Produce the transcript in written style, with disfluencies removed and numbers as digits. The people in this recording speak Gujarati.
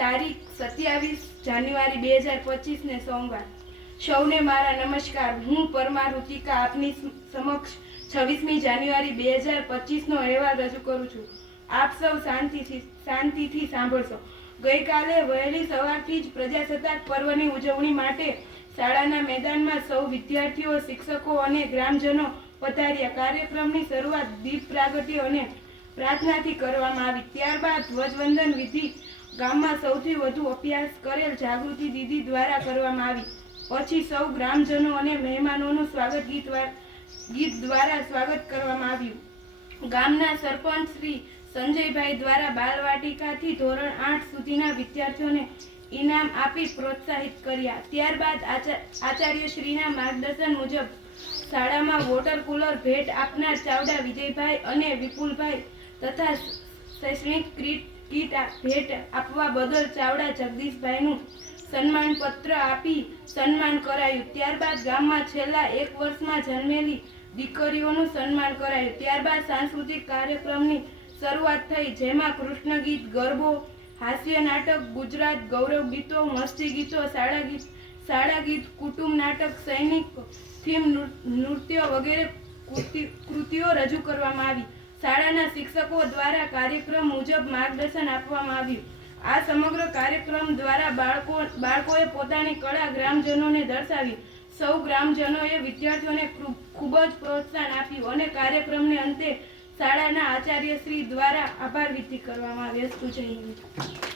તારીખ 27 જાન્યુઆરી 2025 ને સોમવાર। સૌને મારા નમસ્કાર। હું પરમાર ઋતિકા આપની સમક્ષ 26મી જાન્યુઆરી 2025 નો અહેવાલ રજૂ કરું છું। આપ સૌ શાંતિથી સાંભળશો। ગઈકાલે વહેલી સવારથી જ પ્રજાસત્તાક પર્વની ઉજવણી માટે શાળાના મેદાનમાં સૌ વિદ્યાર્થીઓ, શિક્ષકો અને ગ્રામજનો પધાર્યા। કાર્યક્રમની શરૂઆત દીપ પ્રાગટ્ય અને પ્રાર્થનાથી કરવામાં આવી। ત્યારબાદ ધ્વજવંદન વિધિ ગામમાં સૌથી વધુ અભ્યાસ કરેલ જાગૃતિ દીદી દ્વારા કરવામાં આવી। પછી સૌ ગ્રામજનો અને મહેમાનોનું સ્વાગત ગીત દ્વારા સ્વાગત કરવામાં આવ્યું। ગામના સરપંચ શ્રી સંજયભાઈ દ્વારા બાલવાટિકાથી ધોરણ 8 સુધીના વિદ્યાર્થીઓને ઇનામ આપી પ્રોત્સાહિત કર્યા। ત્યારબાદ આચાર્યશ્રીના માર્ગદર્શન મુજબ શાળામાં વોટર કુલર ભેટ આપનાર ચાવડા વિજયભાઈ અને વિપુલભાઈ તથા શૈક્ષણિક કીટ ભેટ આપવા બદલ ચાવડા જગદીશભાઈનું સન્માનપત્ર આપી સન્માન કરાયું। ત્યારબાદ ગામમાં છેલ્લા 1 વર્ષમાં જન્મેલી દીકરીઓનું સન્માન કરાયું। ત્યારબાદ સાંસ્કૃતિક કાર્યક્રમની શરૂઆત થઈ, જેમાં કૃષ્ણ ગીત, ગરબો, હાસ્ય નાટક, ગુજરાત ગૌરવ ગીતો, મસ્તી ગીતો, શાળા ગીત, કુટુંબ નાટક, સૈનિક થીમ નૃત્ય વગેરે કૃતિઓ રજૂ કરવામાં આવી। શાળાના શિક્ષકો દ્વારા કાર્યક્રમ મુજબ માર્ગદર્શન આપવામાં આવ્યું। આ સમગ્ર કાર્યક્રમ દ્વારા બાળકોએ પોતાની કળા ગ્રામજનોને દર્શાવી। સૌ ગ્રામજનોએ વિદ્યાર્થીઓને ખૂબ જ પ્રોત્સાહન આપ્યું અને કાર્યક્રમને અંતે શાળાના આચાર્યશ્રી દ્વારા આભાર વિધિ કરવામાં આવી। અસ્તુ જય હિન્દ।